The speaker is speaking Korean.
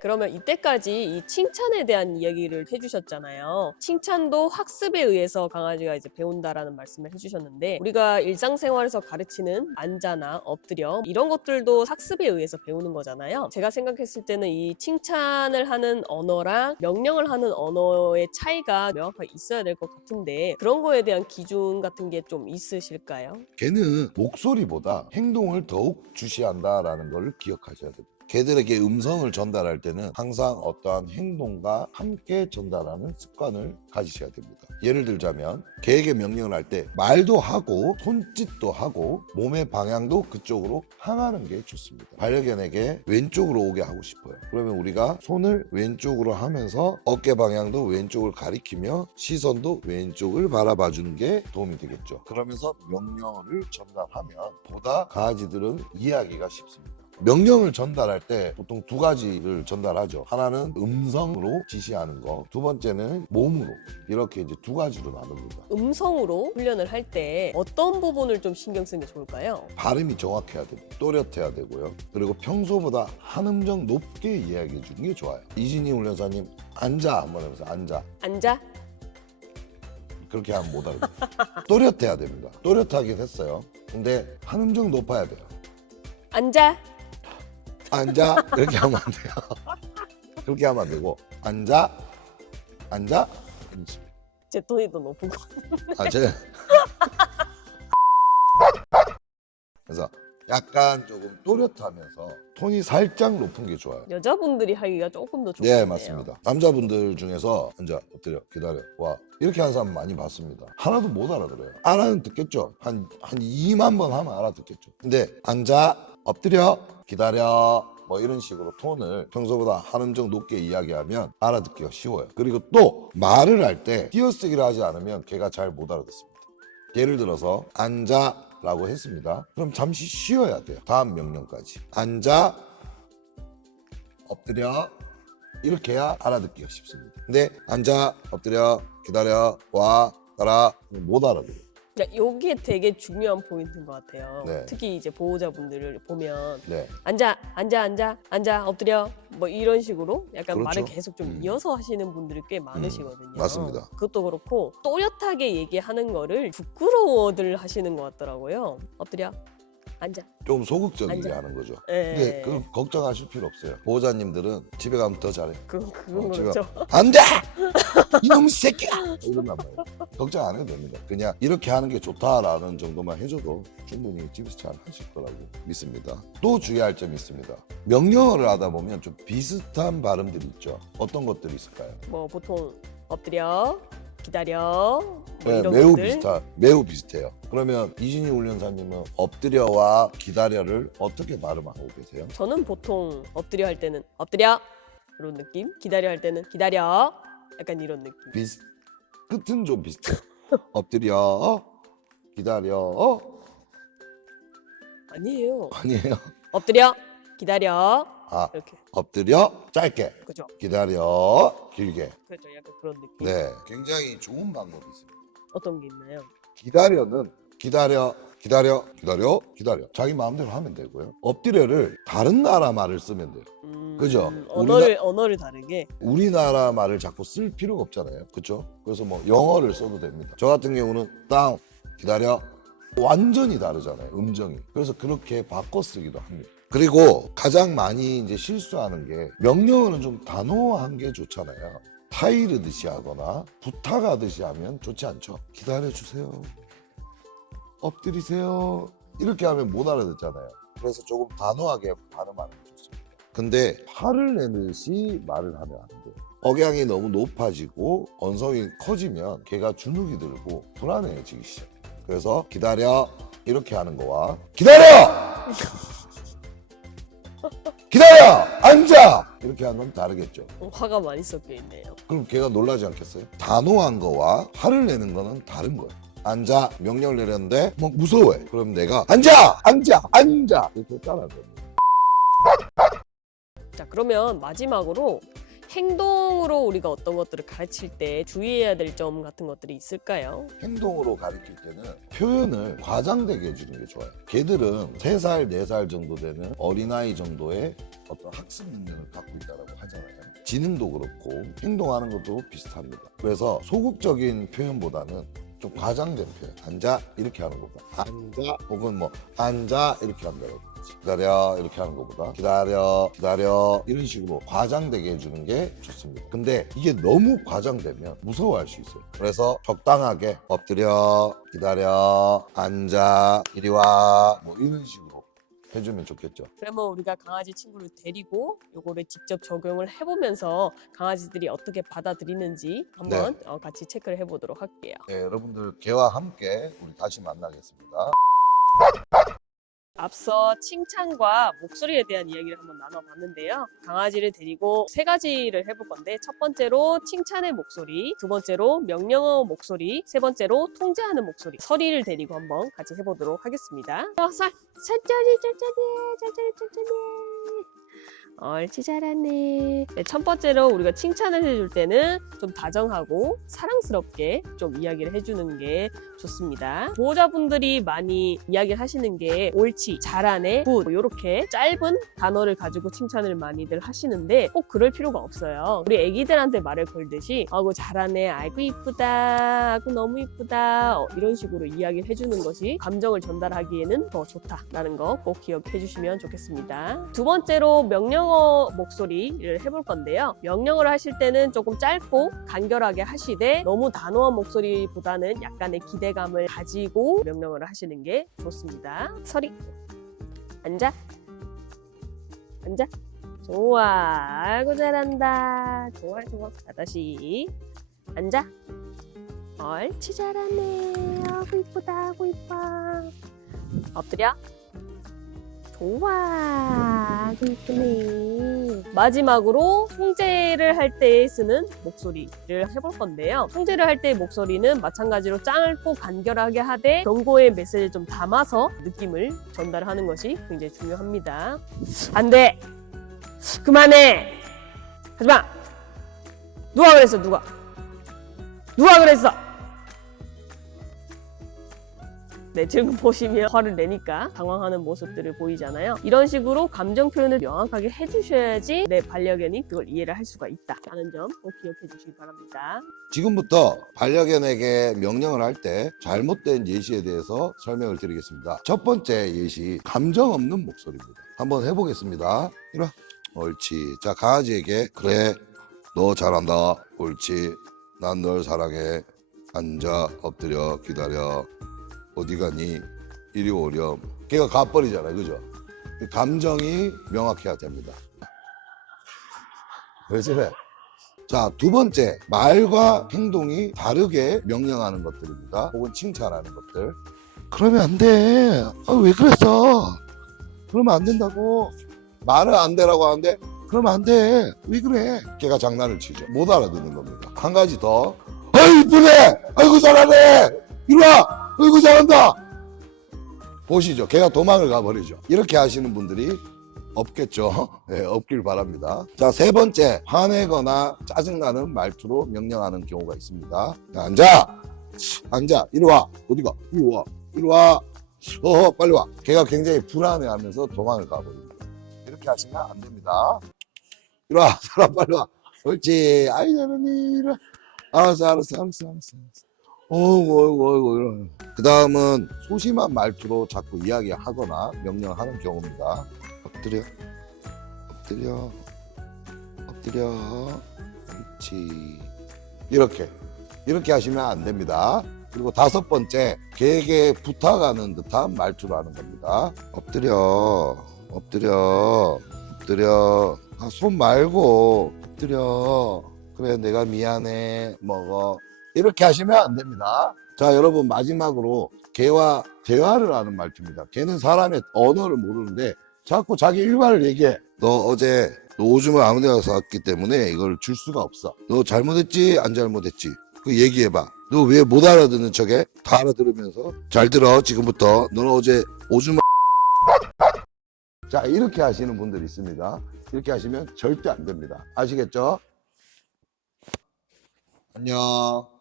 그러면 이때까지 이 칭찬에 대한 이야기를 해주셨잖아요. 칭찬도 학습에 의해서 강아지가 이제 배운다라는 말씀을 해주셨는데, 우리가 일상생활에서 가르치는 앉아나 엎드려 이런 것들도 학습에 의해서 배우는 거잖아요. 제가 생각했을 때는 이 칭찬을 하는 언어랑 명령을 하는 언어의 차이가 명확하게 있어야 될 것 같은데, 그런 거에 대한 기준 같은 게 좀 있으실까요? 개는 목소리보다 행동을 더욱 주시한다라는 걸 기억하셔야 됩니다. 개들에게 음성을 전달할 때는 항상 어떠한 행동과 함께 전달하는 습관을 가지셔야 됩니다. 예를 들자면 개에게 명령을 할 때 말도 하고 손짓도 하고 몸의 방향도 그쪽으로 향하는 게 좋습니다. 반려견에게 왼쪽으로 오게 하고 싶어요. 그러면 우리가 손을 왼쪽으로 하면서 어깨 방향도 왼쪽을 가리키며 시선도 왼쪽을 바라봐 주는 게 도움이 되겠죠. 그러면서 명령을 전달하면 보다 강아지들은 이해하기가 쉽습니다. 명령을 전달할 때 보통 두 가지를 전달하죠. 하나는 음성으로 지시하는 거, 두 번째는 몸으로. 이렇게 이제 두 가지로 나눕니다. 음성으로 훈련을 할 때 어떤 부분을 좀 신경 쓰는 게 좋을까요? 발음이 정확해야 되고 또렷해야 되고요. 그리고 평소보다 한 음정 높게 이야기해 주는 게 좋아요. 이진희 훈련사님 앉아 한번 해보세요. 앉아. 앉아? 그렇게 하면 못 알아듣어요. 또렷해야 됩니다. 또렷하게 됐어요. 근데 한 음정 높아야 돼요. 앉아? 앉아 이렇게 하면 안 돼요. 그렇게 하면 안 되고 앉아 앉아 이렇게. 제 톤이 더 높은 거. 그래서 약간 조금 또렷하면서 톤이 살짝 높은 게 좋아요. 여자분들이 하기가 조금 더 좋네요. 네, 맞습니다. 남자분들 중에서 앉아 엎드려 기다려 와 이렇게 하는 사람 많이 봤습니다. 하나도 못 알아들어요. 알아는 듣겠죠. 한 2만 번 하면 알아듣겠죠. 근데 앉아 엎드려 기다려 뭐 이런 식으로 톤을 평소보다 한 음정 높게 이야기하면 알아듣기가 쉬워요. 그리고 또 말을 할 때 띄어쓰기를 하지 않으면 걔가 잘 못 알아듣습니다. 예를 들어서 앉아 라고 했습니다. 그럼 잠시 쉬어야 돼요. 다음 명령까지. 앉아 엎드려 이렇게 해야 알아듣기가 쉽습니다. 근데 앉아 엎드려 기다려 와 따라 못 알아들어요. 이게 되게 중요한 포인트인 것 같아요. 네. 특히 이제 보호자분들을 보면 네. 앉아, 앉아, 앉아, 앉아, 엎드려 뭐 이런 식으로 약간 그렇죠. 말을 계속 좀 이어서 하시는 분들이 꽤 많으시거든요. 맞습니다. 그것도 그렇고 또렷하게 얘기하는 거를 부끄러워들 하시는 것 같더라고요. 엎드려, 앉아. 좀 소극적이게 앉아. 하는 거죠. 네. 근데 그걸 걱정하실 필요 없어요. 보호자님들은 집에 가면 더 잘해. 그건 집에 그렇죠. 앉아! 이놈 새끼야! 이런단 말이에요. 걱정 안 해도 됩니다. 그냥 이렇게 하는 게 좋다라는 정도만 해줘도 충분히 집에서 잘 하실 거라고 믿습니다. 또 주의할 점이 있습니다. 명령어를 하다 보면 좀 비슷한 발음들이 있죠. 어떤 것들이 있을까요? 뭐 보통 엎드려, 기다려 뭐 네, 이런 매우 것들. 매우 비슷해요. 그러면 이진희 훈련사님은 엎드려와 기다려를 어떻게 발음하고 계세요? 저는 보통 엎드려 할 때는 엎드려 이런 느낌, 기다려 할 때는 기다려 약간 이런 느낌. 끝은 좀 비슷해요. 엎드려 기다려 아니에요. 아니에요. 엎드려, 기다려 아 이렇게. 엎드려 짧게 그죠? 기다려 길게. 그렇죠. 약간 그런 느낌. 네, 굉장히 좋은 방법이 있습니다. 어떤 게 있나요? 기다려는 기다려 자기 마음대로 하면 되고요. 엎드려를 다른 나라 말을 쓰면 돼요. 그죠? 언어를 다르게. 우리나라 말을 자꾸 쓸 필요가 없잖아요. 그렇죠? 그래서 뭐 영어를 써도 됩니다. 저 같은 경우는 다운 기다려 완전히 다르잖아요. 음정이. 그래서 그렇게 바꿔 쓰기도 합니다. 그리고 가장 많이 이제 실수하는 게 명령어는 좀 단호한 게 좋잖아요. 타이르듯이 하거나 부탁하듯이 하면 좋지 않죠. 기다려주세요. 엎드리세요. 이렇게 하면 못 알아듣잖아요. 그래서 조금 단호하게 발음하는 게 좋습니다. 근데 화를 내듯이 말을 하면 안 돼요. 억양이 너무 높아지고 언성이 커지면 걔가 주눅이 들고 불안해지기 시작해요. 그래서 기다려 이렇게 하는 거와 기다려! 기다려! 앉아! 이렇게 하는 건 다르겠죠. 화가 많이 섞여 있네요. 그럼 걔가 놀라지 않겠어요? 단호한 거와 화를 내는 거는 다른 거예요. 앉아 명령을 내렸는데 막 무서워해. 그럼 내가 앉아! 앉아! 앉아! 이렇게 따라하는 겁니다. 자, 그러면 마지막으로 행동으로 우리가 어떤 것들을 가르칠 때 주의해야 될 점 같은 것들이 있을까요? 행동으로 가르칠 때는 표현을 과장되게 해주는 게 좋아요. 걔들은 3살, 4살 정도 되는 어린아이 정도의 어떤 학습 능력을 갖고 있다고 하잖아요. 지능도 그렇고 행동하는 것도 비슷합니다. 그래서 소극적인 표현보다는 좀 과장된 표현. 앉아 이렇게 하는 것보다 앉아 혹은 뭐 앉아 이렇게 한다고 기다려 이렇게 하는 것보다 기다려 기다려 이런 식으로 과장되게 해주는 게 좋습니다. 근데 이게 너무 과장되면 무서워할 수 있어요. 그래서 적당하게 엎드려 기다려 앉아 이리 와 뭐 이런 식으로 해주면 좋겠죠. 그러면 우리가 강아지 친구를 데리고 요거를 직접 적용을 해보면서 강아지들이 어떻게 받아들이는지 한번 같이 체크를 해보도록 할게요. 네, 여러분들 개와 함께 우리 다시 만나겠습니다. 앞서 칭찬과 목소리에 대한 이야기를 한번 나눠봤는데요. 강아지를 데리고 3가지를 해볼 건데 첫 번째로 칭찬의 목소리, 두 번째로 명령어 목소리, 세 번째로 통제하는 목소리, 서리를 데리고 한번 같이 해보도록 하겠습니다. 천천히 옳지 잘하네. 네, 첫 번째로 우리가 칭찬을 해줄 때는 좀 다정하고 사랑스럽게 좀 이야기를 해주는 게 좋습니다. 보호자분들이 많이 이야기를 하시는 게 옳지, 잘하네, 굿 이렇게 짧은 단어를 가지고 칭찬을 많이들 하시는데 꼭 그럴 필요가 없어요. 우리 애기들한테 말을 걸듯이 아이고 잘하네, 아이고 이쁘다, 아이고 너무 이쁘다 이런 식으로 이야기를 해주는 것이 감정을 전달하기에는 더 좋다라는 거 꼭 기억해 주시면 좋겠습니다. 두 번째로 명령어 목소리를 해볼 건데요. 명령어를 하실 때는 조금 짧고 간결하게 하시되 너무 단호한 목소리보다는 약간의 기대감을 가지고 명령어를 하시는 게 좋습니다. 서리 앉아 앉아 좋아 아이고 잘한다 좋아 좋아 자, 다시 앉아 옳지 잘하네 아이고 이쁘다 아이고 이뻐 엎드려 좋아 아이고 이쁘네. 마지막으로 통제를 할 때 쓰는 목소리를 해볼 건데요. 통제를 할 때의 목소리는 마찬가지로 짧고 간결하게 하되 경고의 메시지를 좀 담아서 느낌을 전달하는 것이 굉장히 중요합니다. 안 돼! 그만해! 하지마! 누가 그랬어 누가? 누가 그랬어? 네, 지금 보시면 화를 내니까 당황하는 모습들을 보이잖아요. 이런 식으로 감정 표현을 명확하게 해주셔야지 내 반려견이 그걸 이해를 할 수가 있다라는 점 꼭 기억해 주시기 바랍니다. 지금부터 반려견에게 명령을 할 때 잘못된 예시에 대해서 설명을 드리겠습니다. 첫 번째 예시, 감정 없는 목소리입니다. 한번 해보겠습니다. 이리 와. 옳지. 자, 강아지에게 그래, 너 잘한다. 옳지. 난 널 사랑해. 앉아, 엎드려, 기다려. 어디 가니? 이리 오렴. 걔가 가버리잖아요. 그죠? 감정이 명확해야 됩니다. 왜 저래? 자, 두 번째, 말과 행동이 다르게 명령하는 것들입니다. 혹은 칭찬하는 것들. 그러면 안 돼. 왜 그랬어? 그러면 안 된다고. 말은 안 되라고 하는데 그러면 안 돼. 왜 그래? 걔가 장난을 치죠. 못 알아듣는 겁니다. 한 가지 더. 아이 이쁘네. 아이고 잘하네. 이리 와. 아이고 잘한다. 보시죠. 걔가 도망을 가버리죠. 이렇게 하시는 분들이 없겠죠. 네, 없길 바랍니다. 자, 세 번째, 화내거나 짜증나는 말투로 명령하는 경우가 있습니다. 자, 앉아. 앉아. 이리 와. 어디가? 이리 와. 이리 와. 빨리 와. 걔가 굉장히 불안해하면서 도망을 가버립니다. 이렇게 하시면 안 됩니다. 이리 와. 사람 빨리 와. 옳지. 아이 잘하니. 이리 와. 알았어. 어이구, 이런. 그 다음은 소심한 말투로 자꾸 이야기하거나 명령하는 경우입니다. 엎드려. 그렇지. 이렇게 하시면 안 됩니다. 그리고 다섯 번째, 개에게 부탁하는 듯한 말투로 하는 겁니다. 엎드려. 손 말고 엎드려. 그래, 내가 미안해. 먹어. 이렇게 하시면 안 됩니다. 자, 여러분, 마지막으로 개와 대화를 하는 말투입니다. 개는 사람의 언어를 모르는데 자꾸 자기 일과를 얘기해. 너 어제 너 오줌을 아무 데나 쌌기 때문에 이걸 줄 수가 없어. 너 잘못했지? 안 잘못했지? 그 얘기해봐. 너 왜 못 알아듣는 척해? 다 알아들으면서. 잘 들어. 지금부터 너는 어제 오줌을 자, 이렇게 하시는 분들이 있습니다. 이렇게 하시면 절대 안 됩니다. 아시겠죠? 안녕.